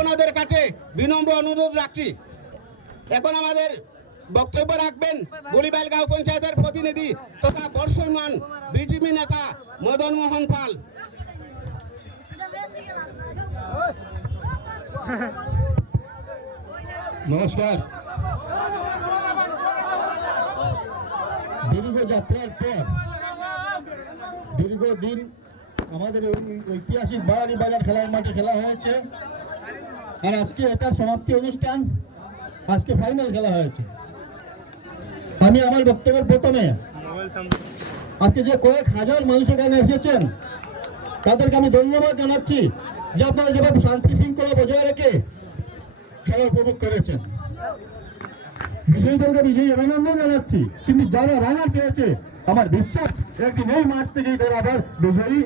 আপনাদের কাছে বিনম্র অনুরোধ রাখছি। এখন আমাদের বক্তব্য রাখবেন বুড়িবাইলগাঁও পঞ্চায়েতের প্রতিনিধি তথা বর্ষমান বিজেপি নেতা মদন মোহন পাল। নমস্কার। দীর্ঘ যাত্রার পর দীর্ঘদিন আমাদের ঐতিহাসিক বাড়ি বাজার খেলার মাঠে খেলা হয়েছে, আর আজকে এটার সমাপ্তি অনুষ্ঠান, আজকে ফাইনাল খেলা হয়েছে। আমি আমার বক্তব্যের প্রথমে আজকে যে কয়েক হাজার মানুষ এখানে এসেছেন তাদেরকে আমি ধন্যবাদ জানাচ্ছি যে আপনারা যেভাবে শান্তি শৃঙ্খলা বজায় রেখে খেলা উপভোগ করেছেন। বিজয়ী দলকে বিজয়ী অভিনন্দন জানাচ্ছি, কিন্তু যারা রানার চেয়েছে আমার বিশ্বাস একদিন এই মাঠ থেকেই তারা আবার বিজয়ী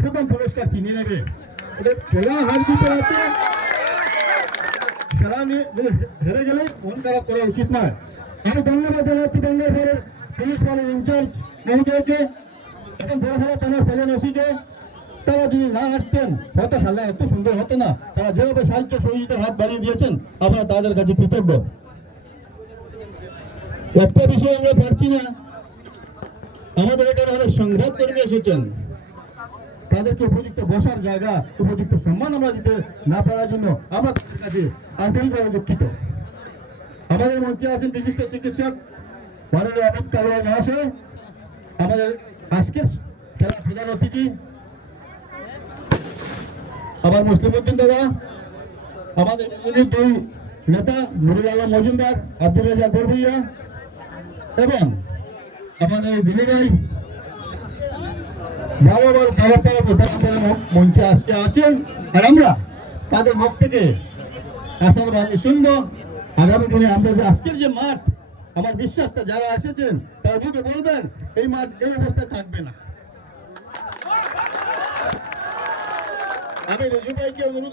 প্রথম পুরস্কার চিনিয়ে নেবে। খেলা হার দিতে আছে, খেলা নিয়ে হেরে গেলে মন খারাপ করা উচিত নয়। আমি ধন্যবাদ জানাচ্ছি বেঙ্গলপুরের পুলিশ ফাঁড়ির ইনচার্জ মহোদয়কে এবং বড়ফলা থানার সেভেন ওসিকে। তারা যদি না আসতেন হয়তো খেলা এত সুন্দর হতো না। তারা যেভাবে সাহায্য সহযোগিতার হাত বাড়িয়ে দিয়েছেন আমরা তাদের কাছে কৃতজ্ঞ। একটা বিষয় আমরা পারছি না, আমাদের এখানে অনেক সংবাদ কর্মী এসেছেন, তাদেরকে উপযুক্ত বসার জায়গা উপযুক্ত সম্মান আমরা দিতে না পারার জন্য আমরা তাদের কাছে আন্তরিকভাবে দুঃখিত। আমাদের মধ্যে আছেন বিশিষ্ট চিকিৎসক মাননীয় অমিত কালোয়ার মহাশয়, আমাদের আজকের খেলা প্রধান অতিথি আবার মুসলিম উদ্দিন দাদা, আমাদের দুই নেতা নুরুল আলম মজুমদার, আব্দুল রাজাক বরভুইয়া এবং আমাদের বিনয় ভাই মঞ্চে আজকে আছেন। আর আমরা তাদের মুখ থেকে আশার বাণী শুনবো। আগামী দিনে আমরা আজকের যে মাঠ, আমার বিশ্বাসটা যারা এসেছেন তারা মুখে বলবেন এই মাঠ এই অবস্থায় থাকবে না। আমি রুজু ভাইকে অনুরোধ